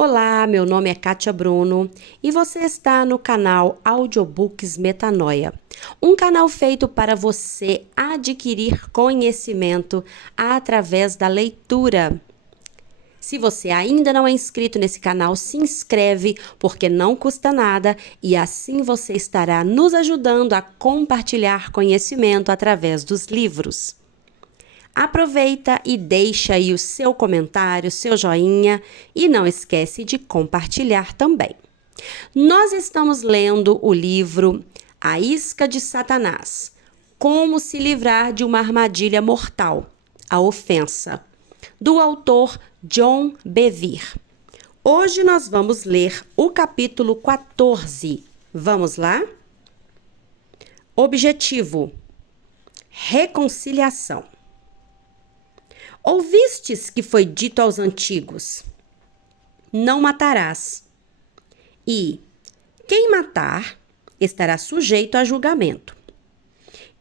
Olá, meu nome é Kátia Bruno e você está no canal Audiobooks Metanoia, um canal feito para você adquirir conhecimento através da leitura. Se você ainda não é inscrito nesse canal, se inscreve porque não custa nada e assim você estará nos ajudando a compartilhar conhecimento através dos livros. Aproveita e deixa aí o seu comentário, seu joinha e não esquece de compartilhar também. Nós estamos lendo o livro A Isca de Satanás, Como se livrar de uma armadilha mortal, a ofensa, do autor John Bevere. Hoje nós vamos ler o capítulo 14. Vamos lá? Objetivo: reconciliação. Ouvistes que foi dito aos antigos: não matarás. E quem matar estará sujeito a julgamento.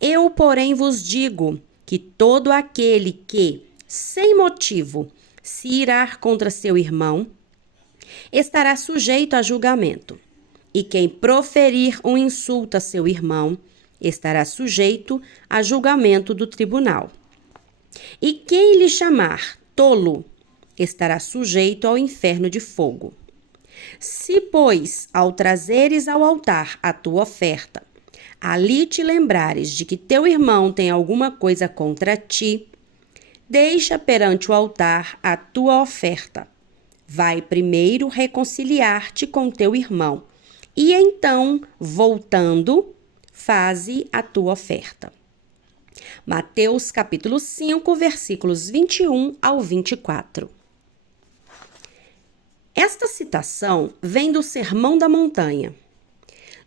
Eu, porém, vos digo que todo aquele que, sem motivo, se irar contra seu irmão, estará sujeito a julgamento. E quem proferir um insulto a seu irmão, estará sujeito a julgamento do tribunal. E quem lhe chamar tolo, estará sujeito ao inferno de fogo. Se, pois, ao trazeres ao altar a tua oferta, ali te lembrares de que teu irmão tem alguma coisa contra ti, deixa perante o altar a tua oferta. Vai primeiro reconciliar-te com teu irmão, e então, voltando, faze a tua oferta. Mateus capítulo 5, versículos 21 ao 24. Esta citação vem do Sermão da Montanha.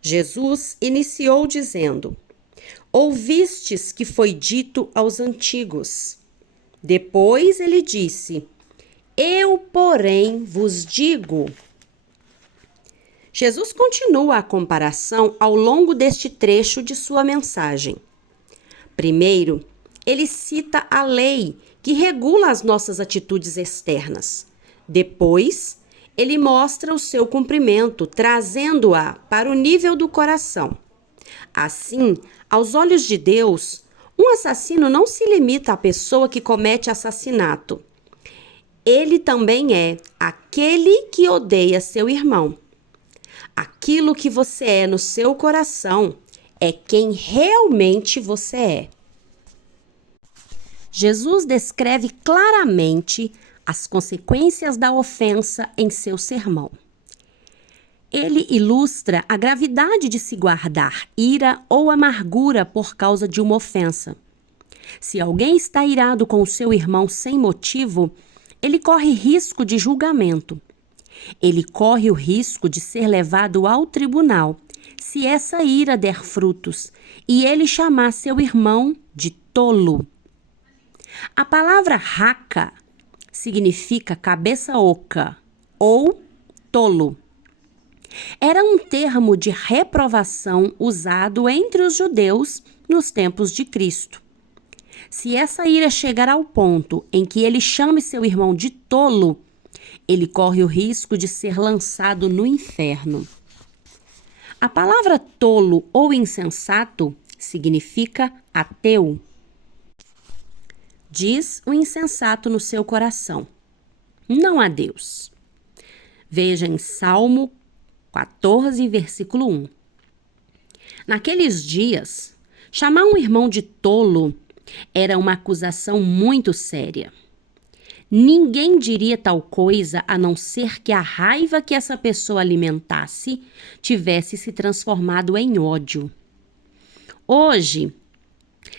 Jesus iniciou dizendo: ouvistes que foi dito aos antigos. Depois ele disse: eu, porém, vos digo. Jesus continua a comparação ao longo deste trecho de sua mensagem. Primeiro, ele cita a lei que regula as nossas atitudes externas. Depois, ele mostra o seu cumprimento, trazendo-a para o nível do coração. Assim, aos olhos de Deus, um assassino não se limita à pessoa que comete assassinato. Ele também é aquele que odeia seu irmão. Aquilo que você é no seu coração é quem realmente você é. Jesus descreve claramente as consequências da ofensa em seu sermão. Ele ilustra a gravidade de se guardar ira ou amargura por causa de uma ofensa. Se alguém está irado com o seu irmão sem motivo, ele corre risco de julgamento. Ele corre o risco de ser levado ao tribunal, se essa ira der frutos, e ele chamar seu irmão de tolo. A palavra raca significa cabeça oca ou tolo. Era um termo de reprovação usado entre os judeus nos tempos de Cristo. Se essa ira chegar ao ponto em que ele chame seu irmão de tolo, ele corre o risco de ser lançado no inferno. A palavra tolo ou insensato significa ateu. Diz o insensato no seu coração: não há Deus. Veja em Salmo 14, versículo 1. Naqueles dias, chamar um irmão de tolo era uma acusação muito séria. Ninguém diria tal coisa a não ser que a raiva que essa pessoa alimentasse tivesse se transformado em ódio. Hoje,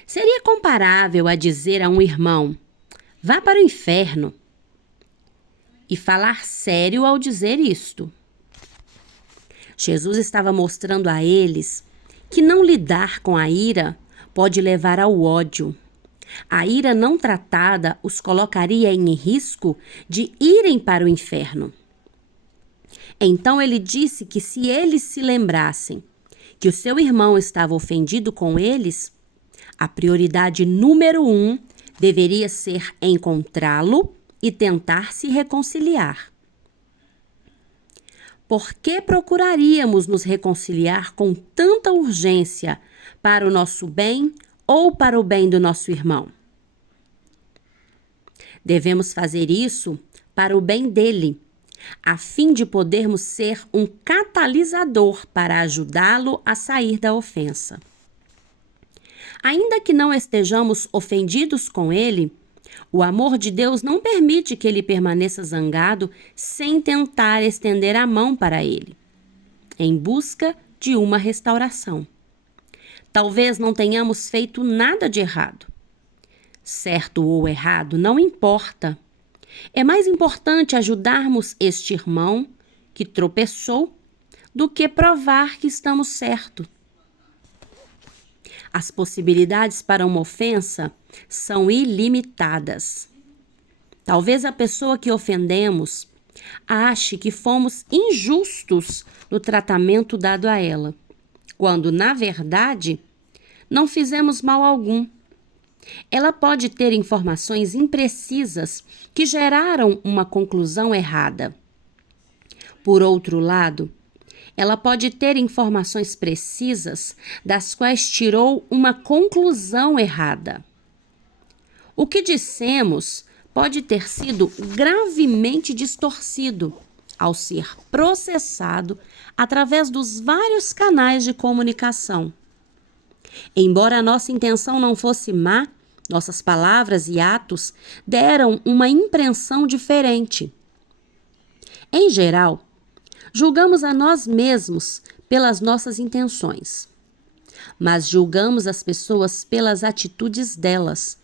seria comparável a dizer a um irmão: vá para o inferno, e falar sério ao dizer isto. Jesus estava mostrando a eles que não lidar com a ira pode levar ao ódio. A ira não tratada os colocaria em risco de irem para o inferno. Então ele disse que se eles se lembrassem que o seu irmão estava ofendido com eles, a prioridade número 1 deveria ser encontrá-lo e tentar se reconciliar. por que procuraríamos nos reconciliar com tanta urgência para o nosso bem ou para o bem do nosso irmão? Devemos fazer isso para o bem dele, a fim de podermos ser um catalisador para ajudá-lo a sair da ofensa. Ainda que não estejamos ofendidos com ele, o amor de Deus não permite que ele permaneça zangado sem tentar estender a mão para ele, em busca de uma restauração. Talvez não tenhamos feito nada de errado. Certo ou errado, não importa. É mais importante ajudarmos este irmão que tropeçou do que provar que estamos certos. As possibilidades para uma ofensa são ilimitadas. Talvez a pessoa que ofendemos ache que fomos injustos no tratamento dado a ela, quando, na verdade, não fizemos mal algum. Ela pode ter informações imprecisas que geraram uma conclusão errada. Por outro lado, ela pode ter informações precisas das quais tirou uma conclusão errada. O que dissemos pode ter sido gravemente distorcido ao ser processado através dos vários canais de comunicação. Embora a nossa intenção não fosse má, nossas palavras e atos deram uma impressão diferente. Em geral, julgamos a nós mesmos pelas nossas intenções, mas julgamos as pessoas pelas atitudes delas.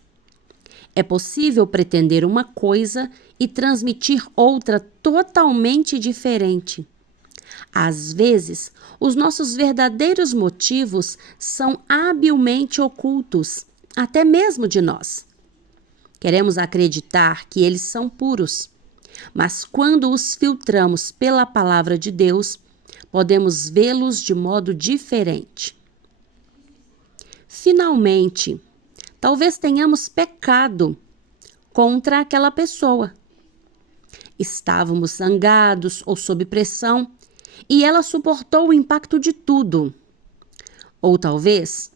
É possível pretender uma coisa e transmitir outra totalmente diferente. Às vezes, os nossos verdadeiros motivos são habilmente ocultos, até mesmo de nós. Queremos acreditar que eles são puros, mas quando os filtramos pela palavra de Deus, podemos vê-los de modo diferente. Finalmente, talvez tenhamos pecado contra aquela pessoa. Estávamos zangados ou sob pressão e ela suportou o impacto de tudo. Ou talvez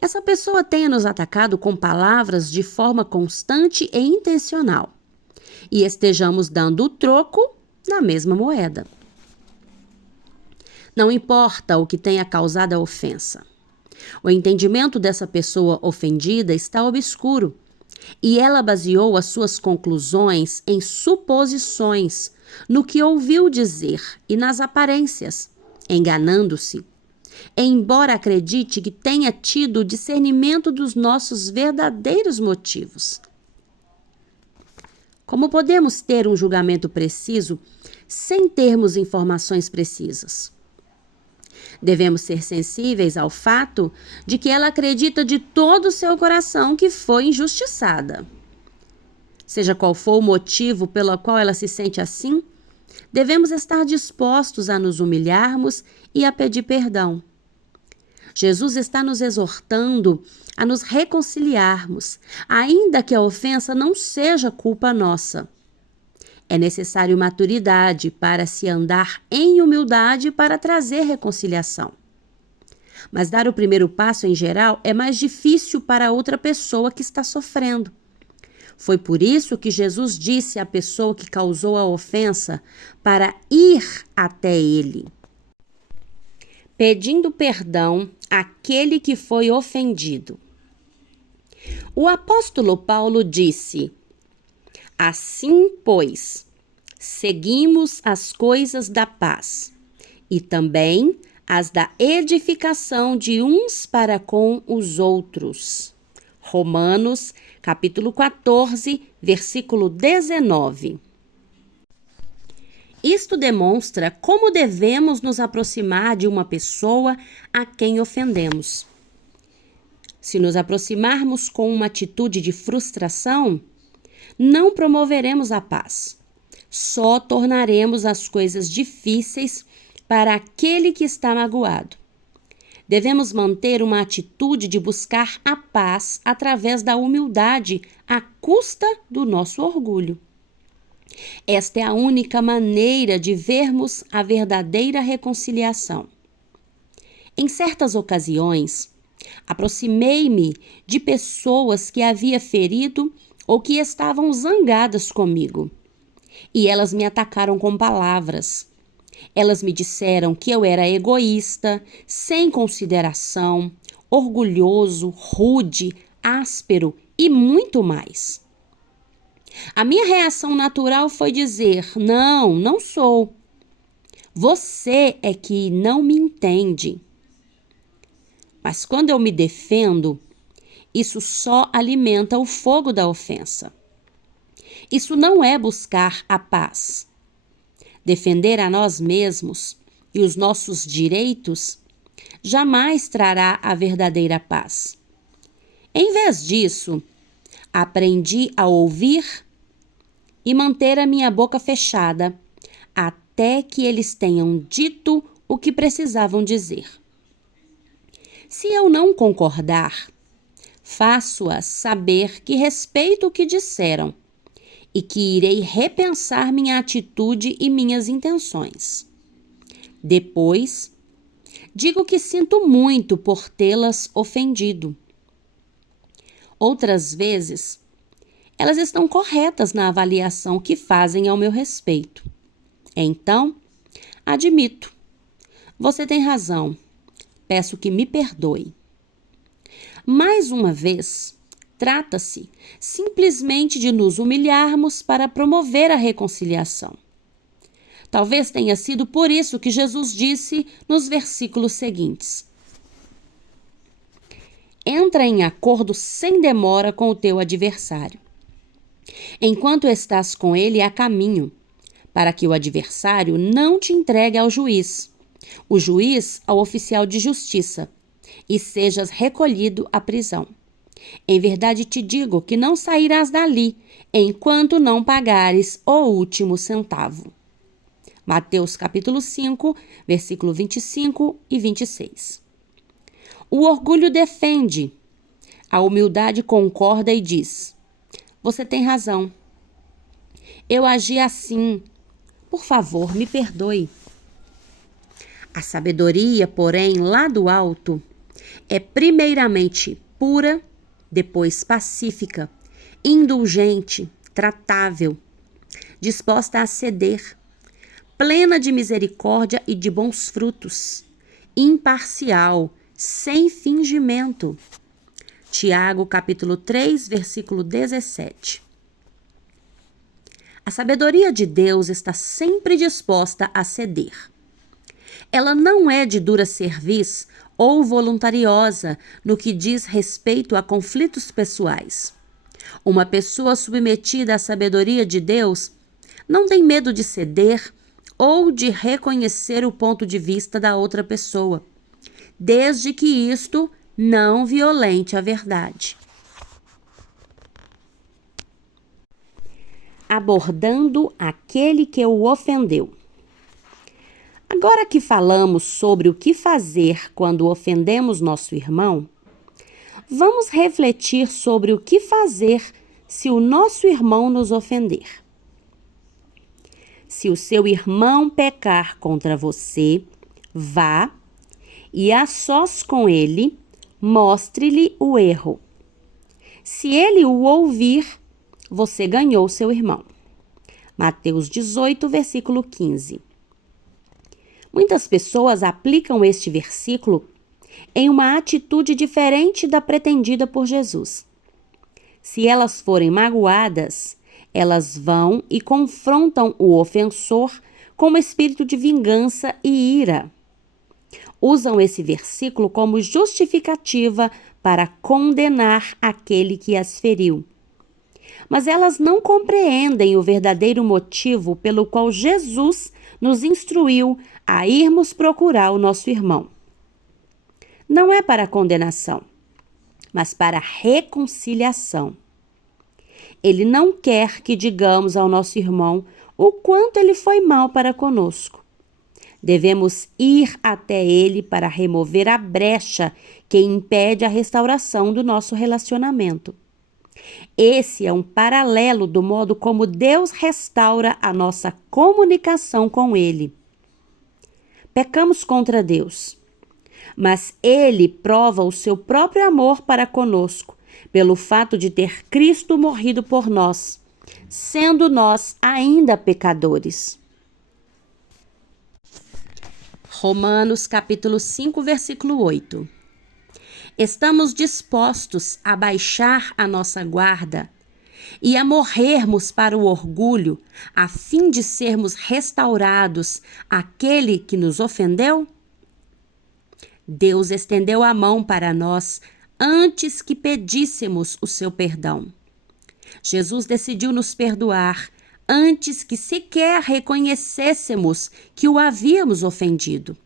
essa pessoa tenha nos atacado com palavras de forma constante e intencional e estejamos dando o troco na mesma moeda. Não importa o que tenha causado a ofensa. O entendimento dessa pessoa ofendida está obscuro e ela baseou as suas conclusões em suposições, no que ouviu dizer e nas aparências, enganando-se, embora acredite que tenha tido o discernimento dos nossos verdadeiros motivos. Como podemos ter um julgamento preciso sem termos informações precisas? Devemos ser sensíveis ao fato de que ela acredita de todo o seu coração que foi injustiçada. Seja qual for o motivo pelo qual ela se sente assim, devemos estar dispostos a nos humilharmos e a pedir perdão. Jesus está nos exortando a nos reconciliarmos, ainda que a ofensa não seja culpa nossa. É necessário maturidade para se andar em humildade para trazer reconciliação. Mas dar o primeiro passo, em geral, é mais difícil para a outra pessoa que está sofrendo. Foi por isso que Jesus disse à pessoa que causou a ofensa para ir até ele, pedindo perdão àquele que foi ofendido. O apóstolo Paulo disse: assim, pois, seguimos as coisas da paz e também as da edificação de uns para com os outros. Romanos, capítulo 14, versículo 19. Isto demonstra como devemos nos aproximar de uma pessoa a quem ofendemos. Se nos aproximarmos com uma atitude de frustração, não promoveremos a paz. Só tornaremos as coisas difíceis para aquele que está magoado. Devemos manter uma atitude de buscar a paz através da humildade à custa do nosso orgulho. Esta é a única maneira de vermos a verdadeira reconciliação. Em certas ocasiões, aproximei-me de pessoas que havia ferido ou que estavam zangadas comigo. E elas me atacaram com palavras. Elas me disseram que eu era egoísta, sem consideração, orgulhoso, rude, áspero e muito mais. A minha reação natural foi dizer: não, não sou. Você é que não me entende. Mas quando eu me defendo, isso só alimenta o fogo da ofensa. Isso não é buscar a paz. Defender a nós mesmos e os nossos direitos jamais trará a verdadeira paz. Em vez disso, aprendi a ouvir e manter a minha boca fechada até que eles tenham dito o que precisavam dizer. Se eu não concordar, faço-as saber que respeito o que disseram e que irei repensar minha atitude e minhas intenções. Depois, digo que sinto muito por tê-las ofendido. Outras vezes, elas estão corretas na avaliação que fazem ao meu respeito. Então, admito. Você tem razão. Peço que me perdoe. Mais uma vez, trata-se simplesmente de nos humilharmos para promover a reconciliação. Talvez tenha sido por isso que Jesus disse nos versículos seguintes: entra em acordo sem demora com o teu adversário, enquanto estás com ele a caminho, para que o adversário não te entregue ao juiz, o juiz ao oficial de justiça, e sejas recolhido à prisão. Em verdade te digo que não sairás dali, enquanto não pagares o último centavo. Mateus capítulo 5, versículo 25 e 26. O orgulho defende, a humildade concorda e diz: você tem razão. Eu agi assim. Por favor, me perdoe. A sabedoria, porém, lá do alto, é primeiramente pura, depois pacífica, indulgente, tratável, disposta a ceder, plena de misericórdia e de bons frutos, imparcial, sem fingimento. Tiago, capítulo 3, versículo 17. A sabedoria de Deus está sempre disposta a ceder. Ela não é de dura cerviz ou voluntariosa no que diz respeito a conflitos pessoais. Uma pessoa submetida à sabedoria de Deus não tem medo de ceder ou de reconhecer o ponto de vista da outra pessoa, desde que isto não violente a verdade. Abordando aquele que o ofendeu. Agora que falamos sobre o que fazer quando ofendemos nosso irmão, vamos refletir sobre o que fazer se o nosso irmão nos ofender. Se o seu irmão pecar contra você, vá e a sós com ele, mostre-lhe o erro. Se ele o ouvir, você ganhou seu irmão. Mateus 18, versículo 15. Muitas pessoas aplicam este versículo em uma atitude diferente da pretendida por Jesus. Se elas forem magoadas, elas vão e confrontam o ofensor com espírito de vingança e ira. Usam esse versículo como justificativa para condenar aquele que as feriu. Mas elas não compreendem o verdadeiro motivo pelo qual Jesus nos instruiu a irmos procurar o nosso irmão. Não é para condenação, mas para reconciliação. Ele não quer que digamos ao nosso irmão o quanto ele foi mal para conosco. Devemos ir até ele para remover a brecha que impede a restauração do nosso relacionamento. Esse é um paralelo do modo como Deus restaura a nossa comunicação com Ele. Pecamos contra Deus, mas Ele prova o seu próprio amor para conosco, pelo fato de ter Cristo morrido por nós, sendo nós ainda pecadores. Romanos capítulo 5, versículo 8. Estamos dispostos a baixar a nossa guarda e a morrermos para o orgulho, a fim de sermos restaurados àquele que nos ofendeu? Deus estendeu a mão para nós antes que pedíssemos o seu perdão. Jesus decidiu nos perdoar antes que sequer reconhecêssemos que o havíamos ofendido.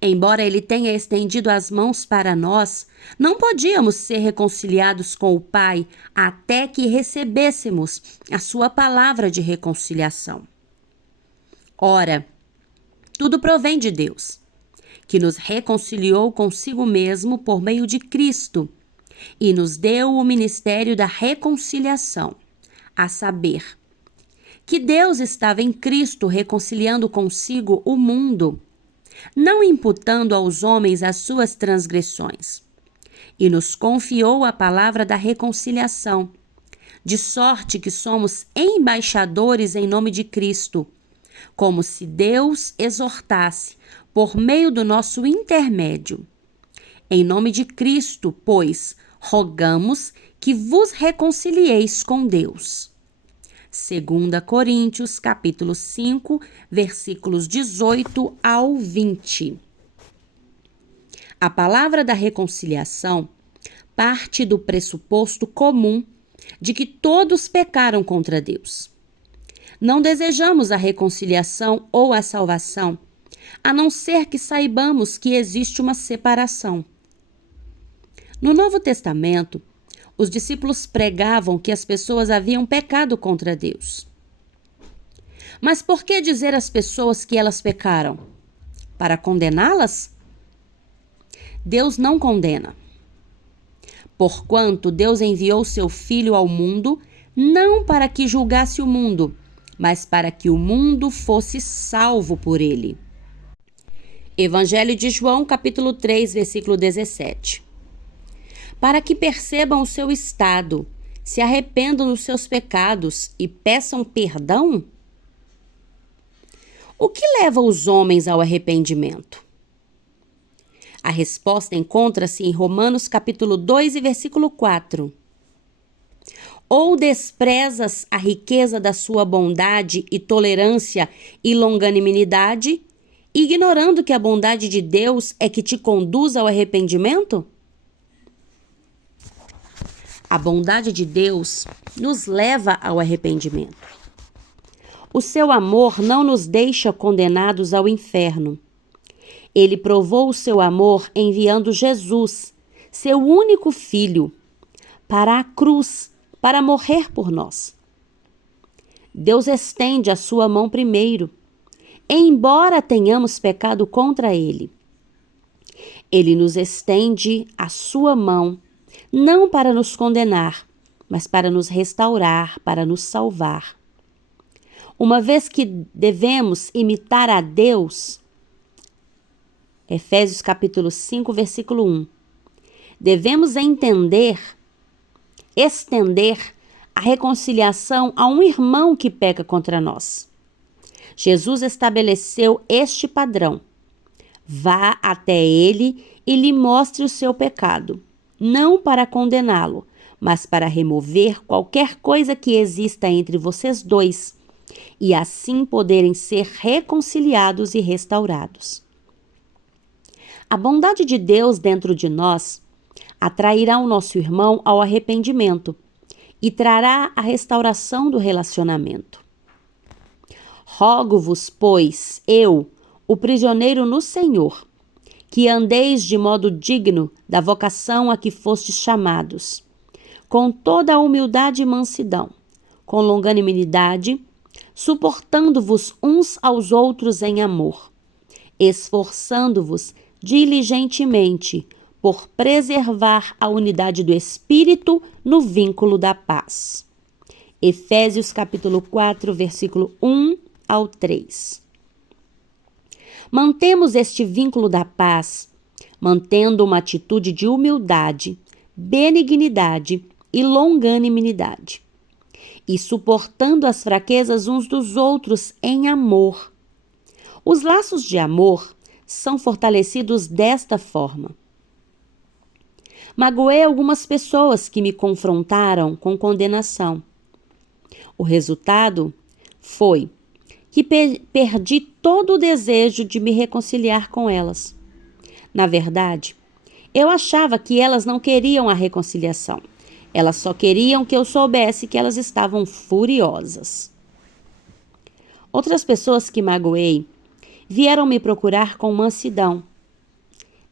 Embora ele tenha estendido as mãos para nós, não podíamos ser reconciliados com o Pai até que recebêssemos a sua palavra de reconciliação. Ora, tudo provém de Deus, que nos reconciliou consigo mesmo por meio de Cristo e nos deu o ministério da reconciliação, a saber, que Deus estava em Cristo reconciliando consigo o mundo, não imputando aos homens as suas transgressões, e nos confiou a palavra da reconciliação, de sorte que somos embaixadores em nome de Cristo, como se Deus exortasse por meio do nosso intermédio. Em nome de Cristo, pois, rogamos que vos reconcilieis com Deus. 2 Coríntios, capítulo 5, versículos 18 ao 20. A palavra da reconciliação parte do pressuposto comum de que todos pecaram contra Deus. Não desejamos a reconciliação ou a salvação, a não ser que saibamos que existe uma separação. No Novo Testamento, os discípulos pregavam que as pessoas haviam pecado contra Deus. Mas por que dizer às pessoas que elas pecaram? Para condená-las? Deus não condena. Porquanto Deus enviou seu Filho ao mundo, não para que julgasse o mundo, mas para que o mundo fosse salvo por ele. Evangelho de João, capítulo 3, versículo 17. Para que percebam o seu estado, se arrependam dos seus pecados e peçam perdão? O que leva os homens ao arrependimento? A resposta encontra-se em Romanos capítulo 2 e versículo 4. Ou desprezas a riqueza da sua bondade e tolerância e longanimidade, ignorando que a bondade de Deus é que te conduz ao arrependimento? A bondade de Deus nos leva ao arrependimento. O seu amor não nos deixa condenados ao inferno. Ele provou o seu amor enviando Jesus, seu único filho, para a cruz, para morrer por nós. Deus estende a sua mão primeiro, embora tenhamos pecado contra ele. Ele nos estende a sua mão, não para nos condenar, mas para nos restaurar, para nos salvar. Uma vez que devemos imitar a Deus, Efésios capítulo 5, versículo 1, devemos estender a reconciliação a um irmão que peca contra nós. Jesus estabeleceu este padrão. Vá até ele e lhe mostre o seu pecado, não para condená-lo, mas para remover qualquer coisa que exista entre vocês dois, e assim poderem ser reconciliados e restaurados. A bondade de Deus dentro de nós atrairá o nosso irmão ao arrependimento e trará a restauração do relacionamento. Rogo-vos, pois, eu, o prisioneiro no Senhor, que andeis de modo digno da vocação a que fostes chamados, com toda a humildade e mansidão, com longanimidade, suportando-vos uns aos outros em amor, esforçando-vos diligentemente por preservar a unidade do Espírito no vínculo da paz. Efésios capítulo 4, versículo 1 ao 3. Mantemos este vínculo da paz, mantendo uma atitude de humildade, benignidade e longanimidade, e suportando as fraquezas uns dos outros em amor. Os laços de amor são fortalecidos desta forma. Magoei algumas pessoas que me confrontaram com condenação. O resultado foi que perdi todo o desejo de me reconciliar com elas. Na verdade, eu achava que elas não queriam a reconciliação. Elas só queriam que eu soubesse que elas estavam furiosas. Outras pessoas que magoei vieram me procurar com mansidão.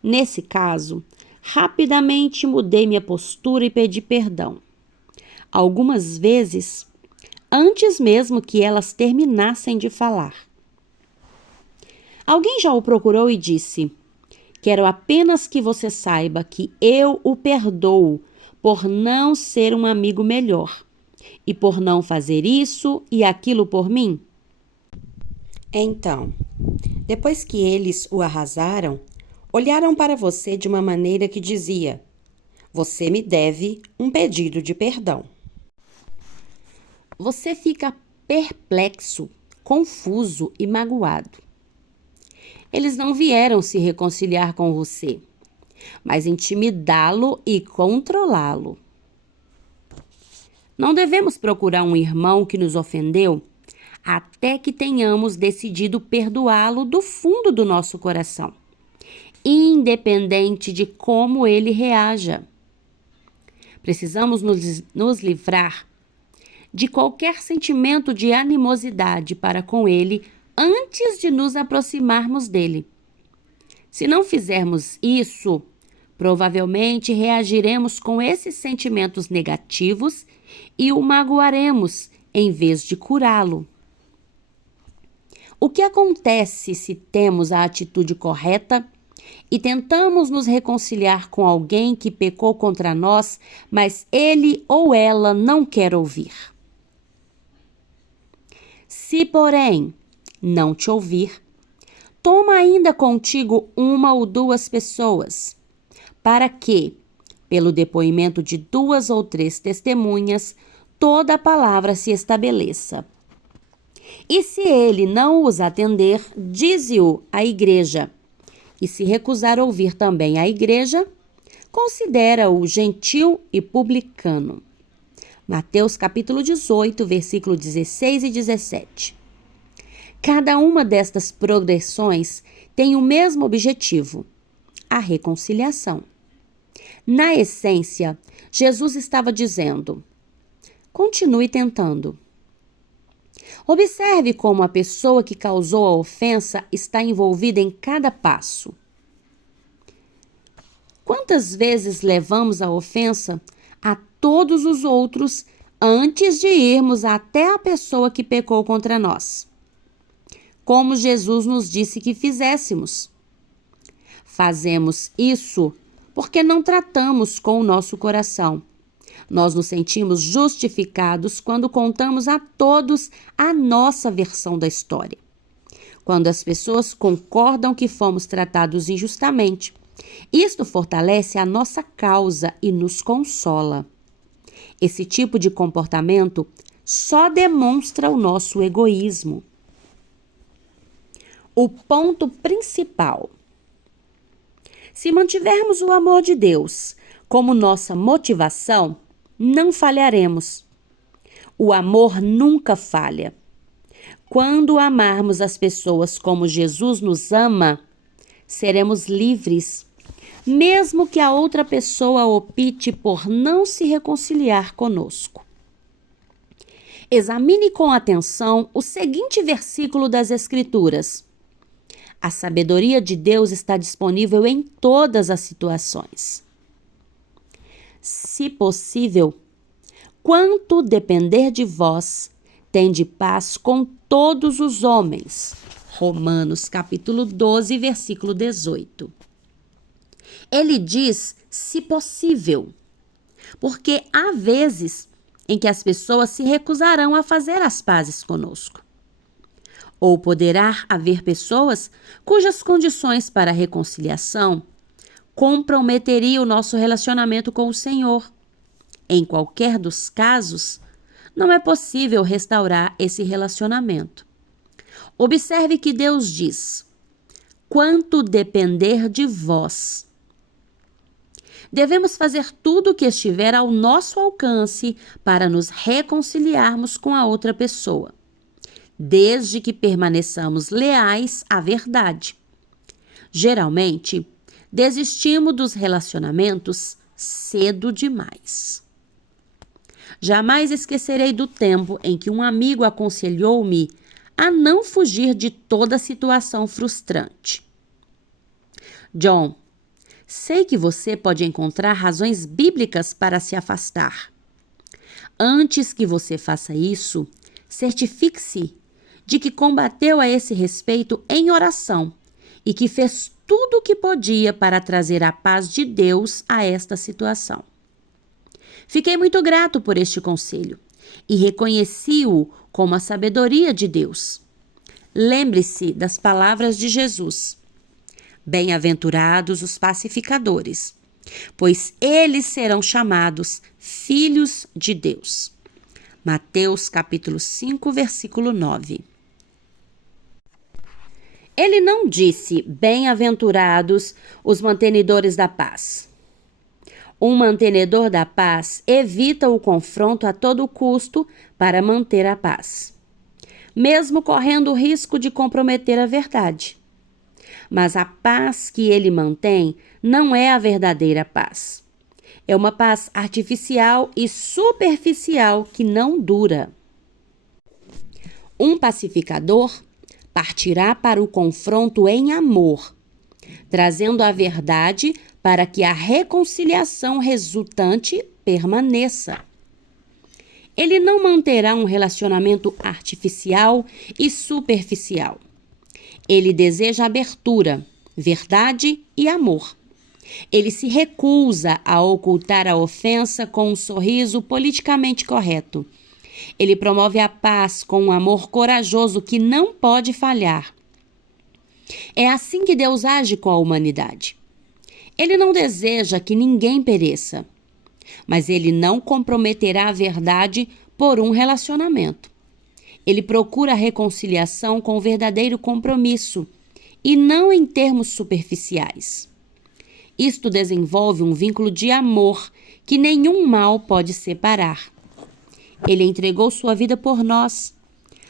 Nesse caso, rapidamente mudei minha postura e pedi perdão. Algumas vezes, antes mesmo que elas terminassem de falar. Alguém já o procurou e disse: quero apenas que você saiba que eu o perdoo por não ser um amigo melhor e por não fazer isso e aquilo por mim? Então, depois que eles o arrasaram, olharam para você de uma maneira que dizia: você me deve um pedido de perdão. Você fica perplexo, confuso e magoado. Eles não vieram se reconciliar com você, mas intimidá-lo e controlá-lo. Não devemos procurar um irmão que nos ofendeu até que tenhamos decidido perdoá-lo do fundo do nosso coração, independente de como ele reaja. Precisamos nos livrar de qualquer sentimento de animosidade para com ele antes de nos aproximarmos dele. Se não fizermos isso, provavelmente reagiremos com esses sentimentos negativos e o magoaremos em vez de curá-lo. O que acontece se temos a atitude correta e tentamos nos reconciliar com alguém que pecou contra nós, mas ele ou ela não quer ouvir? Se, porém, não te ouvir, toma ainda contigo uma ou duas pessoas, para que, pelo depoimento de 2 ou 3 testemunhas, toda a palavra se estabeleça. E se ele não os atender, dize-o à igreja. E se recusar ouvir também a igreja, considera-o gentil e publicano. Mateus capítulo 18, versículo 16 e 17. Cada uma destas progressões tem o mesmo objetivo: a reconciliação. Na essência, Jesus estava dizendo: continue tentando. Observe como a pessoa que causou a ofensa está envolvida em cada passo. Quantas vezes levamos a ofensa a todos os outros antes de irmos até a pessoa que pecou contra nós? Como Jesus nos disse que fizéssemos. Fazemos isso porque não tratamos com o nosso coração. Nós nos sentimos justificados quando contamos a todos a nossa versão da história. Quando as pessoas concordam que fomos tratados injustamente, isto fortalece a nossa causa e nos consola. Esse tipo de comportamento só demonstra o nosso egoísmo. O ponto principal: se mantivermos o amor de Deus como nossa motivação, não falharemos. O amor nunca falha. Quando amarmos as pessoas como Jesus nos ama, seremos livres, mesmo que a outra pessoa opte por não se reconciliar conosco. Examine com atenção o seguinte versículo das Escrituras: a sabedoria de Deus está disponível em todas as situações. Se possível, quanto depender de vós, tende paz com todos os homens. Romanos capítulo 12, versículo 18. Ele diz se possível, porque há vezes em que as pessoas se recusarão a fazer as pazes conosco. Ou poderá haver pessoas cujas condições para a reconciliação comprometeria o nosso relacionamento com o Senhor. Em qualquer dos casos, não é possível restaurar esse relacionamento. Observe que Deus diz: quanto depender de vós. Devemos fazer tudo o que estiver ao nosso alcance para nos reconciliarmos com a outra pessoa, desde que permaneçamos leais à verdade. Geralmente, desistimos dos relacionamentos cedo demais. Jamais esquecerei do tempo em que um amigo aconselhou-me a não fugir de toda situação frustrante. John, sei que você pode encontrar razões bíblicas para se afastar. Antes que você faça isso, certifique-se de que combateu a esse respeito em oração e que fez tudo o que podia para trazer a paz de Deus a esta situação. Fiquei muito grato por este conselho e reconheci-o como a sabedoria de Deus. Lembre-se das palavras de Jesus: bem-aventurados os pacificadores, pois eles serão chamados filhos de Deus. Mateus capítulo 5, versículo 9. Ele não disse: bem-aventurados os mantenedores da paz. Um mantenedor da paz evita o confronto a todo custo para manter a paz, mesmo correndo o risco de comprometer a verdade. Mas a paz que ele mantém não é a verdadeira paz. É uma paz artificial e superficial que não dura. Um pacificador partirá para o confronto em amor, trazendo a verdade para que a reconciliação resultante permaneça. Ele não manterá um relacionamento artificial e superficial. Ele deseja abertura, verdade e amor. Ele se recusa a ocultar a ofensa com um sorriso politicamente correto. Ele promove a paz com um amor corajoso que não pode falhar. É assim que Deus age com a humanidade. Ele não deseja que ninguém pereça, mas ele não comprometerá a verdade por um relacionamento. Ele procura a reconciliação com verdadeiro compromisso e não em termos superficiais. Isto desenvolve um vínculo de amor que nenhum mal pode separar. Ele entregou sua vida por nós.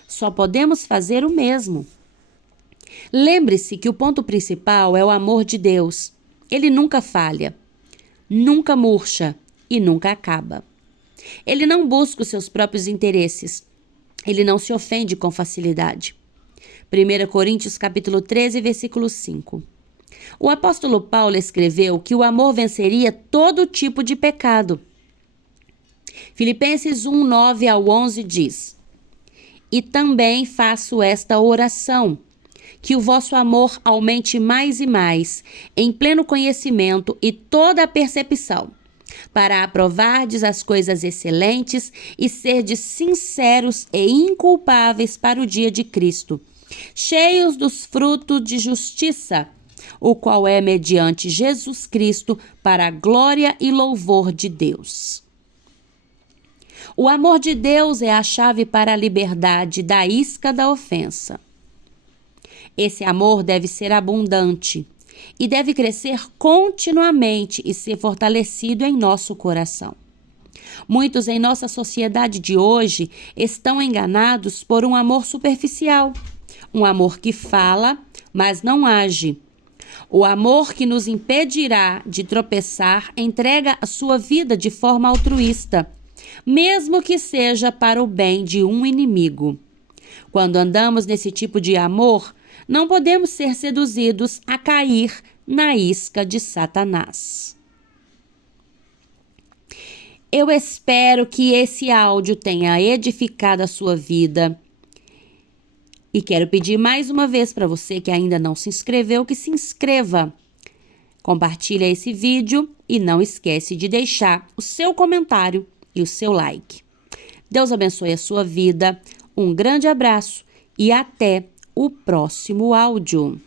Só podemos fazer o mesmo. Lembre-se que o ponto principal é o amor de Deus. Ele nunca falha, nunca murcha e nunca acaba. Ele não busca os seus próprios interesses. Ele não se ofende com facilidade. 1 Coríntios capítulo 13, versículo 5. O apóstolo Paulo escreveu que o amor venceria todo tipo de pecado. Filipenses 1, 9 ao 11 diz: E também faço esta oração, que o vosso amor aumente mais e mais, em pleno conhecimento e toda a percepção, para aprovardes as coisas excelentes e serdes sinceros e inculpáveis para o dia de Cristo, cheios dos frutos de justiça, o qual é mediante Jesus Cristo para a glória e louvor de Deus. O amor de Deus é a chave para a liberdade da isca da ofensa. Esse amor deve ser abundante e deve crescer continuamente e ser fortalecido em nosso coração. Muitos em nossa sociedade de hoje estão enganados por um amor superficial, um amor que fala, mas não age. O amor que nos impedirá de tropeçar entrega a sua vida de forma altruísta, mesmo que seja para o bem de um inimigo. Quando andamos nesse tipo de amor, não podemos ser seduzidos a cair na isca de Satanás. Eu espero que esse áudio tenha edificado a sua vida. E quero pedir mais uma vez para você que ainda não se inscreveu, que se inscreva. Compartilha esse vídeo e não esquece de deixar o seu comentário e o seu like. Deus abençoe a sua vida, um grande abraço e até o próximo áudio.